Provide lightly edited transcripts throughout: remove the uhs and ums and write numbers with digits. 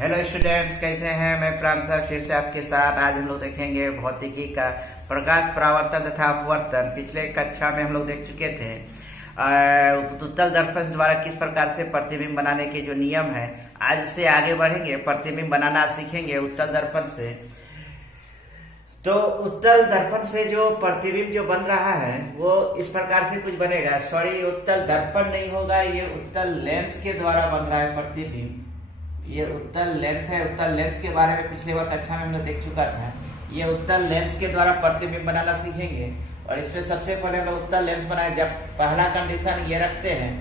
Hello students, कैसे हैं। मैं प्राण सर फिर से आपके साथ। आज हम लोग देखेंगे भौतिकी का प्रकाश परावर्तन तथा अपवर्तन। पिछले कक्षा में हम लोग देख चुके थे उत्तल दर्पण द्वारा किस प्रकार से प्रतिबिंब बनाने के जो नियम है। आज से आगे बढ़ेंगे, प्रतिबिंब बनाना सीखेंगे उत्तल दर्पण से। तो उत्तल दर्पण से जो प्रतिबिंब जो बन रहा है वो इस प्रकार से कुछ बनेगा। सॉरी, उत्तल दर्पण नहीं होगा, ये उत्तल लेंस के द्वारा बन रहा है प्रतिबिंब। ये उत्तल लेंस है। उत्तल लेंस के बारे में पिछले बार कक्षा में हमने देख चुका था। ये उत्तल लेंस के द्वारा प्रतिबिंब बनाना सीखेंगे। और इसमें सबसे पहले हम लोग उत्तल लेंस बनाए। जब पहला कंडीशन ये रखते हैं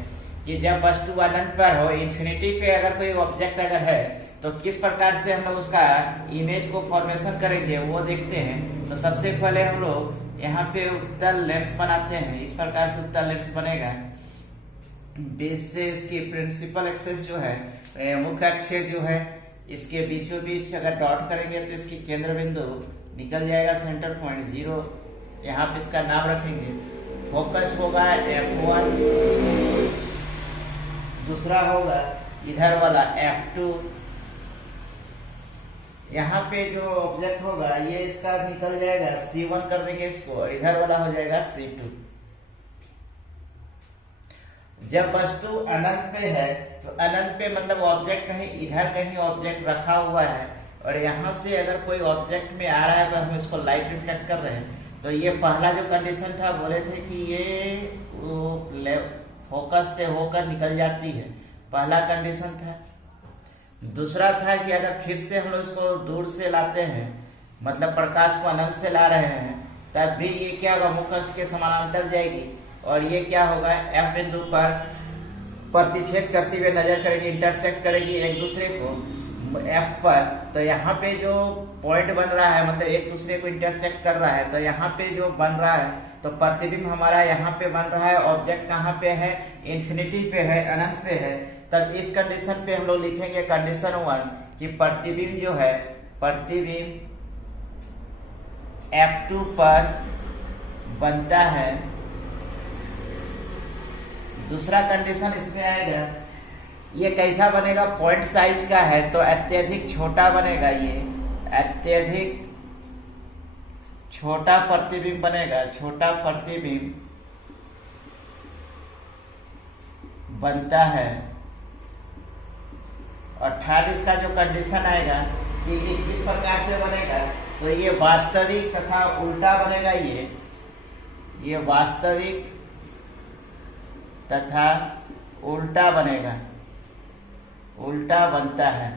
कि जब वस्तु अनंत पर हो, इन्फिनिटी पे अगर कोई ऑब्जेक्ट अगर है तो किस प्रकार से हम लोग उसका इमेज को फॉर्मेशन करेंगे वो देखते हैं। तो सबसे पहले हम लोग यहाँ पे उत्तल लेंस बनाते हैं। इस प्रकार से उत्तल लेंस बनेगा। बेस से इसकी प्रिंसिपल एक्सेस जो है, मुख्य अक्ष जो है, इसके बीचों बीच अगर डॉट करेंगे तो इसकी केंद्र बिंदु निकल जाएगा, सेंटर पॉइंट 0। यहाँ पे इसका नाम रखेंगे। फोकस होगा F1, दूसरा होगा इधर वाला F2। यहाँ पे जो ऑब्जेक्ट होगा ये इसका निकल जाएगा, C1 कर देंगे इसको, और इधर वाला हो जाएगा C2। जब वस्तु अनंत पे है तो अनंत पे मतलब ऑब्जेक्ट कहीं इधर कहीं ऑब्जेक्ट रखा हुआ है और यहाँ से अगर कोई ऑब्जेक्ट में आ रहा है तो हम इसको लाइट रिफ्लेक्ट कर रहे हैं। तो ये पहला जो कंडीशन था, बोले थे कि ये फोकस से होकर निकल जाती है, पहला कंडीशन था। दूसरा था कि अगर फिर से हम लोग इसको दूर से लाते हैं, मतलब प्रकाश को अनंत से ला रहे हैं, तब भी ये क्या होगा, मुख्य अक्ष के समानांतर जाएगी और ये क्या होगा, F बिंदु पर प्रतिच्छेद करते हुए नजर करेगी, इंटरसेक्ट करेगी एक दूसरे को F पर। तो यहाँ पे जो पॉइंट बन रहा है, मतलब एक दूसरे को इंटरसेक्ट कर रहा है, तो यहाँ पे जो बन रहा है तो प्रतिबिंब हमारा यहाँ पे बन रहा है। ऑब्जेक्ट कहाँ पे है, इन्फिनिटी पे है, अनंत पे है। तब इस कंडीशन पे हम लोग लिखेंगे कंडीशन 1 कि प्रतिबिंब जो है, प्रतिबिंब F2 पर बनता है। दूसरा कंडीशन इसमें आएगा, ये कैसा बनेगा, पॉइंट साइज का है तो अत्यधिक छोटा बनेगा। ये अत्यधिक छोटा प्रतिबिंब बनेगा, छोटा प्रतिबिंब बनता है। और थर्ड इसका जो कंडीशन आएगा कि ये किस प्रकार से बनेगा, तो ये वास्तविक तथा उल्टा बनेगा। ये वास्तविक तथा उल्टा बनेगा, उल्टा बनता है।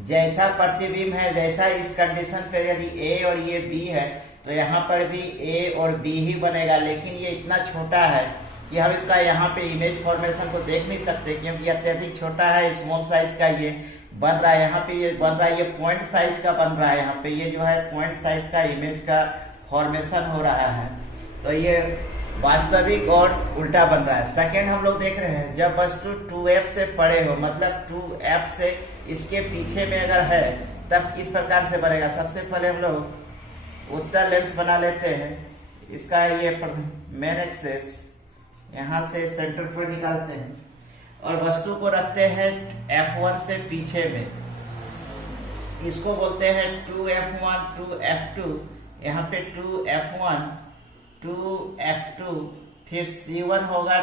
जैसा प्रतिबिंब है, जैसा इस कंडीशन पे यदि A और ये B है तो यहाँ पर भी A और B ही बनेगा। लेकिन ये इतना छोटा है कि हम इसका यहाँ पे इमेज फॉर्मेशन को देख नहीं सकते, क्योंकि अत्यधिक छोटा है, स्मॉल साइज का ये बन रहा है। यहाँ पे ये बन रहा है, ये पॉइंट साइज का बन रहा है। यहाँ पे ये जो है पॉइंट साइज का इमेज का फॉर्मेशन हो रहा है। तो ये वास्तविक और उल्टा बन रहा है। सेकेंड हम लोग देख रहे हैं, जब वस्तु 2F से परे हो, मतलब 2F से इसके पीछे में अगर है, तब किस प्रकार से बनेगा। सबसे पहले हम लोग उत्तल लेंस बना लेते हैं। इसका ये मेन एक्सेस यहाँ से सेंटर पर निकालते हैं और वस्तु को रखते हैं F1 से पीछे में। इसको बोलते हैं 2F1 2F2। यहाँ पे 2F1 2F2, फिर C1 होगा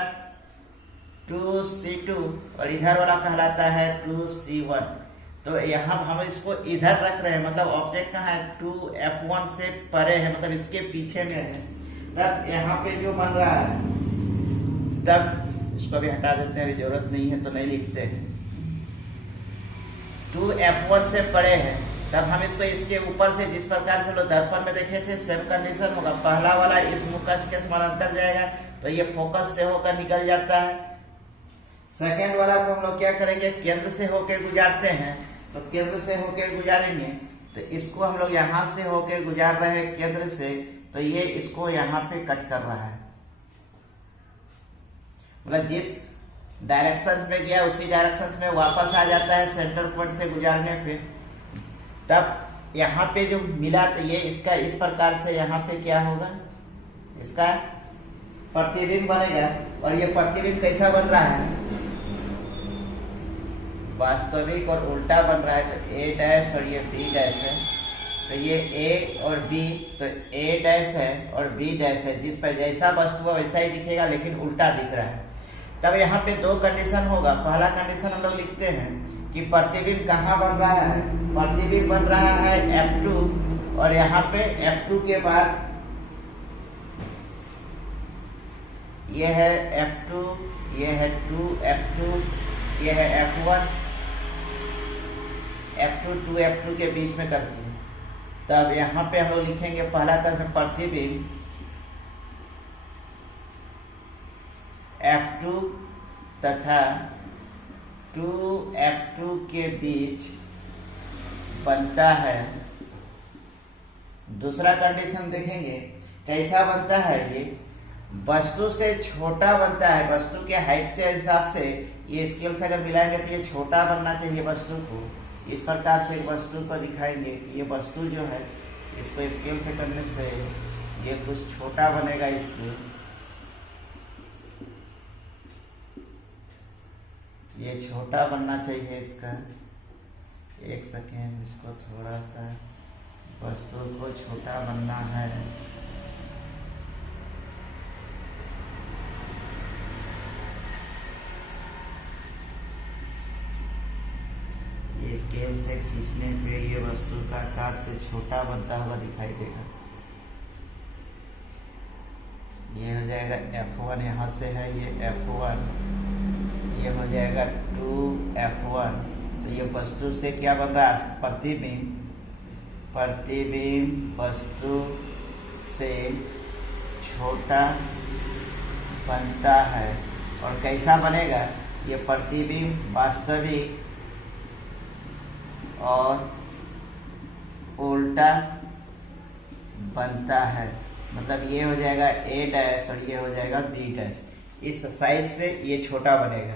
2C2 और इधर वाला कहलाता है 2C1। तो यहाँ हम इसको इधर रख रहे हैं, मतलब ऑब्जेक्ट कहाँ है, 2F1 से परे है, मतलब इसके पीछे में है। तब यहाँ पे जो बन रहा है, तब इसको भी हटा देते हैं, जरूरत नहीं है तो नहीं लिखते हैं। 2F1 से परे है, तब हम इसको इसके ऊपर से जिस प्रकार से लोग दर्पण में देखे थे सेम कंडीशन होगा। पहला वाला इस मुख्य अक्ष के समानांतर जाएगा तो ये फोकस से होकर निकल जाता है। सेकेंड वाला को हम लोग क्या करेंगे, केंद्र से होकर गुजारते हैं। तो केंद्र से होकर गुजारेंगे तो इसको हम लोग यहाँ से होकर गुजार रहे हैं केंद्र से, तो ये इसको यहाँ पे कट कर रहा है। मतलब जिस डायरेक्शन में गया उसी डायरेक्शन में वापस आ जाता है सेंटर पॉइंट से गुजारने पे। तब यहाँ पे जो मिला तो ये इसका इस प्रकार से यहाँ पे क्या होगा, इसका प्रतिबिंब बनेगा। और ये प्रतिबिंब कैसा बन रहा है, वास्तविक और उल्टा बन रहा है तो ए डैश और ये बी डैश है, तो ये ए और बी, तो ए डैश है और बी डैश है, जिस पर जैसा वस्तु वैसा ही दिखेगा लेकिन उल्टा दिख रहा है। तब यहाँ पे दो कंडीशन होगा। पहला कंडीशन हम लोग लिखते हैं कि प्रतिबिंब कहाँ बन रहा है, प्रतिबिंब बन रहा है F2 और यहाँ पे F2 के बाद ये है F2, ये है 2F2, ये है F1, F2 2F2 के बीच में करती है। तब यहाँ पे हम लोग लिखेंगे पहला कंडीशन प्रतिबिंब F2 तथा 2F2 के बीच बनता है। दूसरा कंडीशन देखेंगे कैसा बनता है, ये वस्तु से छोटा बनता है, वस्तु के हाइट से हिसाब से ये स्केल से अगर मिलाएंगे तो ये छोटा बनना चाहिए वस्तु को। इस प्रकार से वस्तु को दिखाएंगे कि ये वस्तु जो है इसको स्केल से करने से ये कुछ छोटा बनेगा इससे, ये छोटा बनना चाहिए इसका। एक सेकेंड, इसको थोड़ा सा वस्तु को छोटा बनना है। ये स्केल से खींचने पे ये वस्तु का आकार से छोटा बनता हुआ दिखाई देगा। ये हो जाएगा F1, यहाँ से है ये F1, ये हो जाएगा 2F1। तो ये वस्तु से क्या बन रहा है, प्रतिबिंब, प्रतिबिंब वस्तु से छोटा बनता है। और कैसा बनेगा, ये प्रतिबिंब वास्तविक और उल्टा बनता है। मतलब ये हो जाएगा ए डैश और ये हो जाएगा बी डैश। इस साइज से ये छोटा बनेगा।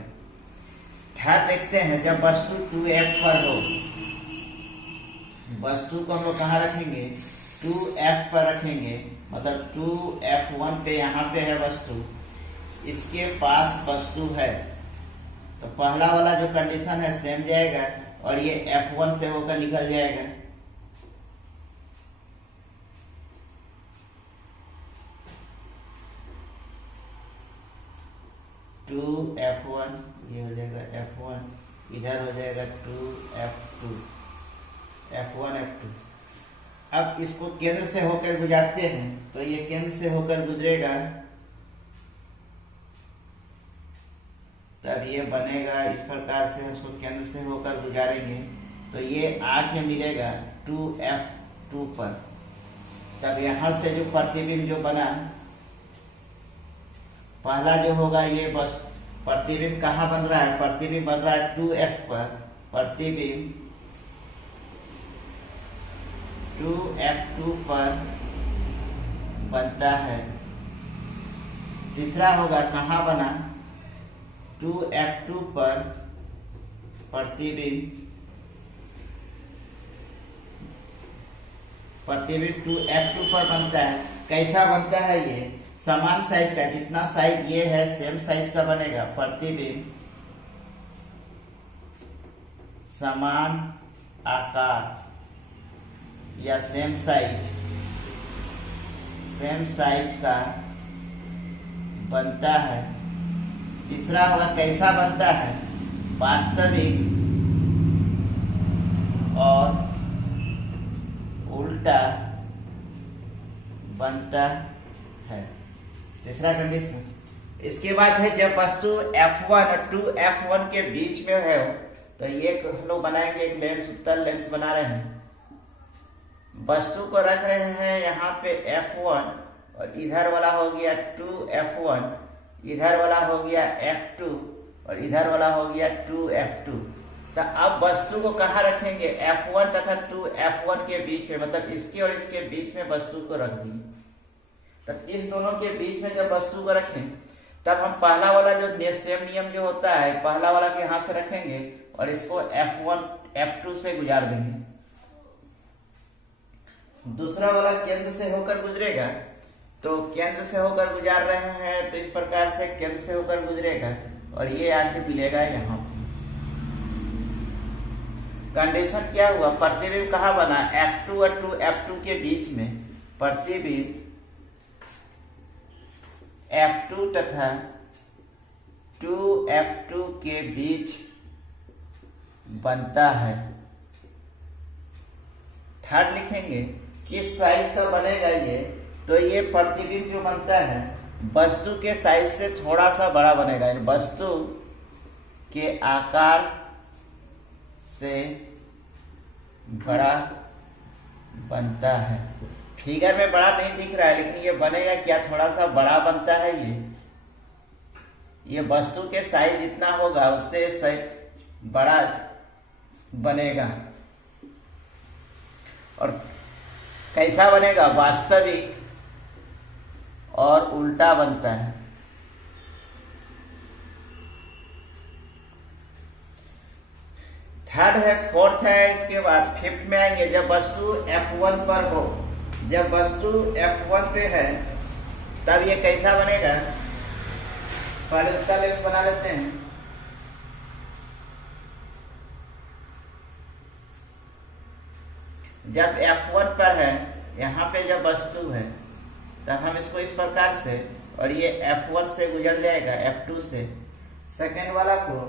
ध्यान देखते हैं, जब वस्तु 2F पर हो, वस्तु को हम लोग कहाँ रखेंगे, 2F पर रखेंगे। मतलब 2F1 पे यहाँ पे है वस्तु, इसके पास वस्तु है, तो पहला वाला जो कंडीशन है सेम जाएगा और ये F1 से होकर निकल जाएगा। टू F1, ये हो जाएगा F1, इधर हो जाएगा 2F2, F1 F2। अब इसको केंद्र से होकर गुजारते हैं, तो ये केंद्र से होकर गुजरेगा, तब ये बनेगा इस प्रकार से। उसको केंद्र से होकर गुजारेंगे तो ये आके मिलेगा 2F2 पर। तब यहाँ से जो प्रतिबिंब जो बना, पहला जो होगा ये बस प्रतिबिंब कहाँ बन रहा है, प्रतिबिंब बन रहा है 2F पर, प्रतिबिंब 2F2 पर बनता है। तीसरा होगा कहाँ बना, 2F2 पर प्रतिबिंब 2F2 पर बनता है। कैसा बनता है, ये समान साइज का, जितना साइज ये है सेम साइज का बनेगा। प्रतिबिंब समान आकार या सेम साइज का बनता है। तीसरा होगा कैसा बनता है, वास्तविक और उल्टा बनता है। तीसरा कंडीशन। इसके बाद है जब वस्तु F1 और 2F1 के बीच में है, तो ये हम लोग बनाएंगे एक लेंस, उत्तल लेंस बना रहे हैं। वस्तु को रख रहे हैं यहाँ पे F1 और इधर वाला हो गया 2F1, इधर वाला हो गया F2 और इधर वाला हो गया 2F2। तो अब वस्तु को कहाँ रखेंगे, F1 तथा 2F1 के बीच में, मतलब इसके और इसके बीच में वस्तु को रख दिए। तब इस दोनों के बीच में जब वस्तु को रखें, तब हम पहला वाला जो सेम नियम जो होता है, पहला वाला के हाथ से रखेंगे और इसको F1 F2 से गुजार देंगे। दूसरा वाला केंद्र से होकर गुजरेगा, तो केंद्र से होकर गुजार रहे हैं तो इस प्रकार से केंद्र से होकर गुजरेगा और ये आके मिलेगा यहाँ। कंडीशन क्या हुआ, प्रतिबिंब कहाँ बना, F2 और 2F2 के बीच में प्रतिबिंब F2 तथा 2F2 के बीच बनता है। थर्ड लिखेंगे किस साइज का बनेगा ये, तो ये प्रतिबिंब जो बनता है वस्तु के साइज से थोड़ा सा बड़ा बनेगा, यानी वस्तु के आकार से बड़ा बनता है। फिगर में बड़ा नहीं दिख रहा है, लेकिन ये बनेगा क्या, थोड़ा सा बड़ा बनता है। ये वस्तु के साइज जितना होगा उससे बड़ा बनेगा। और कैसा बनेगा, वास्तविक और उल्टा बनता है। थर्ड है, फोर्थ है, इसके बाद फिफ्थ में आएंगे, जब वस्तु F1 पर हो, जब वस्तु F1 पे है तब ये कैसा बनेगा, पहले उत्तल लेंस बना लेते हैं। जब F1 पर है, यहाँ पे जब वस्तु है तब हम इसको इस प्रकार से, और ये F1 से गुजर जाएगा F2 से, सेकेंड वाला को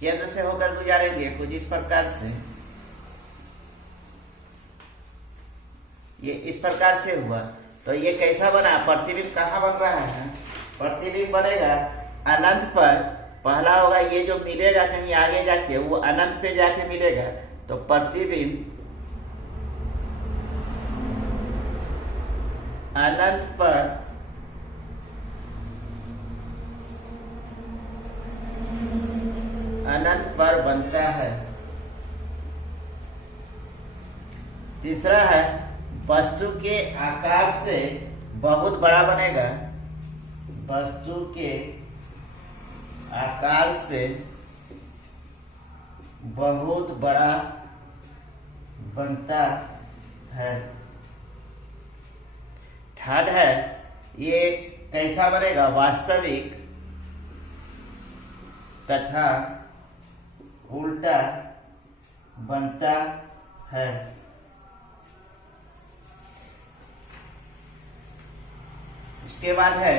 केंद्र से होकर गुजारेंगे कुछ इस प्रकार से। ये इस प्रकार से हुआ, तो ये कैसा बना, प्रतिबिंब कहाँ बन रहा है, प्रतिबिंब बनेगा अनंत पर। पहला होगा ये जो मिलेगा कहीं आगे जाके, वो अनंत पे जाके मिलेगा, तो प्रतिबिंब अनंत पर बनता है। तीसरा है, वस्तु के आकार से बहुत बड़ा बनेगा, वस्तु के आकार से बहुत बड़ा बनता है। थर्ड है, ये कैसा बनेगा, वास्तविक तथा उल्टा बनता है। उसके बाद है,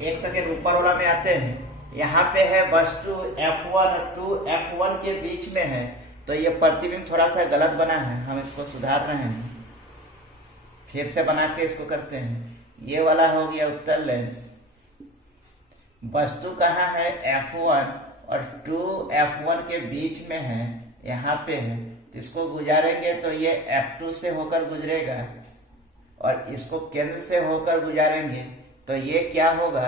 एक सेकेंड ऊपर वाला में आते हैं। यहाँ पे है वस्तु F1 और 2F1 के बीच में है, तो ये प्रतिबिंब थोड़ा सा गलत बना है, हम इसको सुधार रहे हैं, फिर से बना के इसको करते हैं। ये वाला हो गया उत्तल लेंस, वस्तु कहाँ है, F1 और 2F1 के बीच में है, यहाँ पे है, तो इसको गुजारेंगे तो ये F2 से होकर गुजरेगा, और इसको केंद्र से होकर गुजारेंगे तो ये क्या होगा,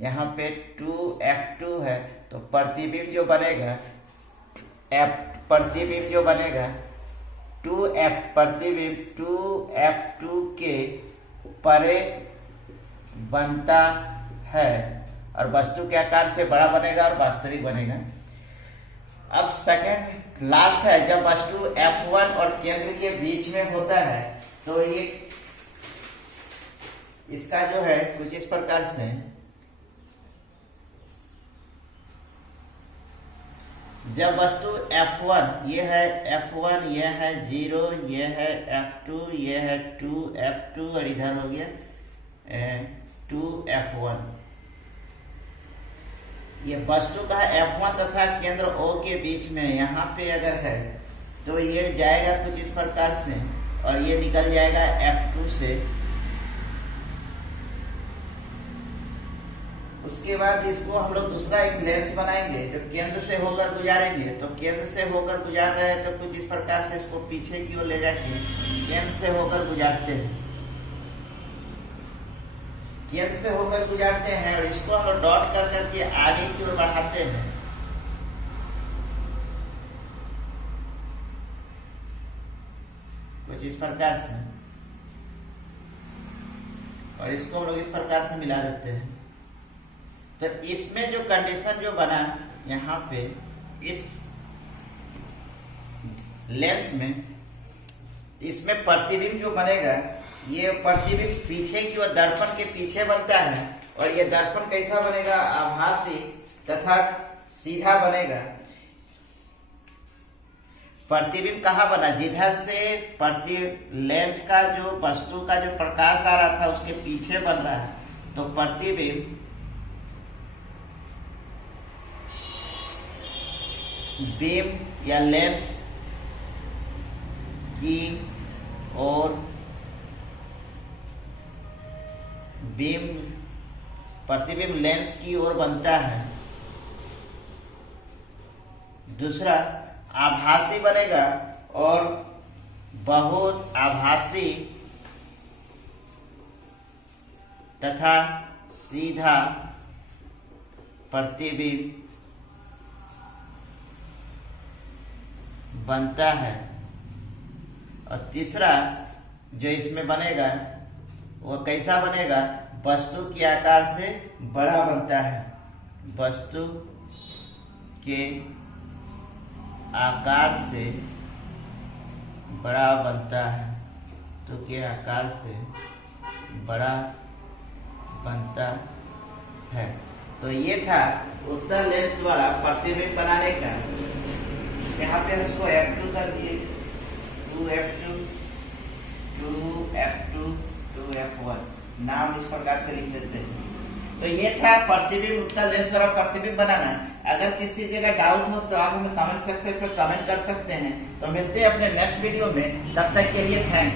यहाँ पे 2F2 है, तो प्रतिबिंब जो बनेगा प्रतिबिंब जो बनेगा प्रतिबिंब 2F2 के परे बनता है, और वस्तु के आकार से बड़ा बनेगा और वास्तविक बनेगा। अब सेकंड लास्ट है, जब वस्तु F1 और केंद्र के बीच में होता है, तो ये इसका जो है कुछ इस प्रकार से, जब वस्तु F1, ये है F1, ये है 0, ये है F2, ये है 2F2, और इधर हो गया 2F1। ये वस्तु का F1 तथा केंद्र O के बीच में यहाँ पे अगर है, तो ये जाएगा कुछ इस प्रकार से, और ये निकल जाएगा F2 से। उसके बाद इसको हम लोग दूसरा एक लेंस बनाएंगे जो केंद्र से होकर गुजारेंगे, तो केंद्र से होकर गुजार रहे हैं, तो कुछ इस प्रकार से इसको पीछे की ओर ले जाके केंद्र से होकर गुजारते हैं, केंद्र से होकर गुजारते हैं, और इसको हम लोग डॉट कर करके आगे की ओर बढ़ाते हैं। कुछ इस प्रकार से, और इसको हम लोग इस प्रकार से मिला देते हैं। तो इसमें जो कंडीशन जो बना यहाँ पे इस लेंस में, इसमें प्रतिबिंब जो बनेगा, ये प्रतिबिंब पीछे की ओर दर्पण के पीछे बनता है, और ये दर्पण कैसा बनेगा, आभासी तथा सीधा बनेगा। प्रतिबिंब कहाँ बना, जिधर से लेंस का जो वस्तु का जो प्रकाश आ रहा था उसके पीछे बन रहा है, तो प्रतिबिंब बीम या लेंस की ओर प्रतिबिंब लेंस की ओर बनता है। दूसरा, आभासी बनेगा और बहुत आभासी तथा सीधा प्रतिबिंब बनता है। और तीसरा जो इसमें बनेगा वो कैसा बनेगा, वस्तु के आकार से बड़ा बनता है, वस्तु के आकार से बड़ा बनता है, तो के आकार से बड़ा बनता है। तो ये था उत्तल लेंस द्वारा प्रतिबिंब बनाने का। यहाँ पे इसको F2 कर दिए, 2F2, 2F2, 2F1 नाम इस प्रकार से लिख लेते हैं। तो ये था प्रतिबिंब उत्तल लेंस द्वारा प्रतिबिंब बनाना। अगर किसी जगह डाउट हो तो आप हमें कमेंट सेक्शन पर कमेंट कर सकते हैं। तो मिलते हैं अपने नेक्स्ट वीडियो में, तब तक के लिए थैंक्स।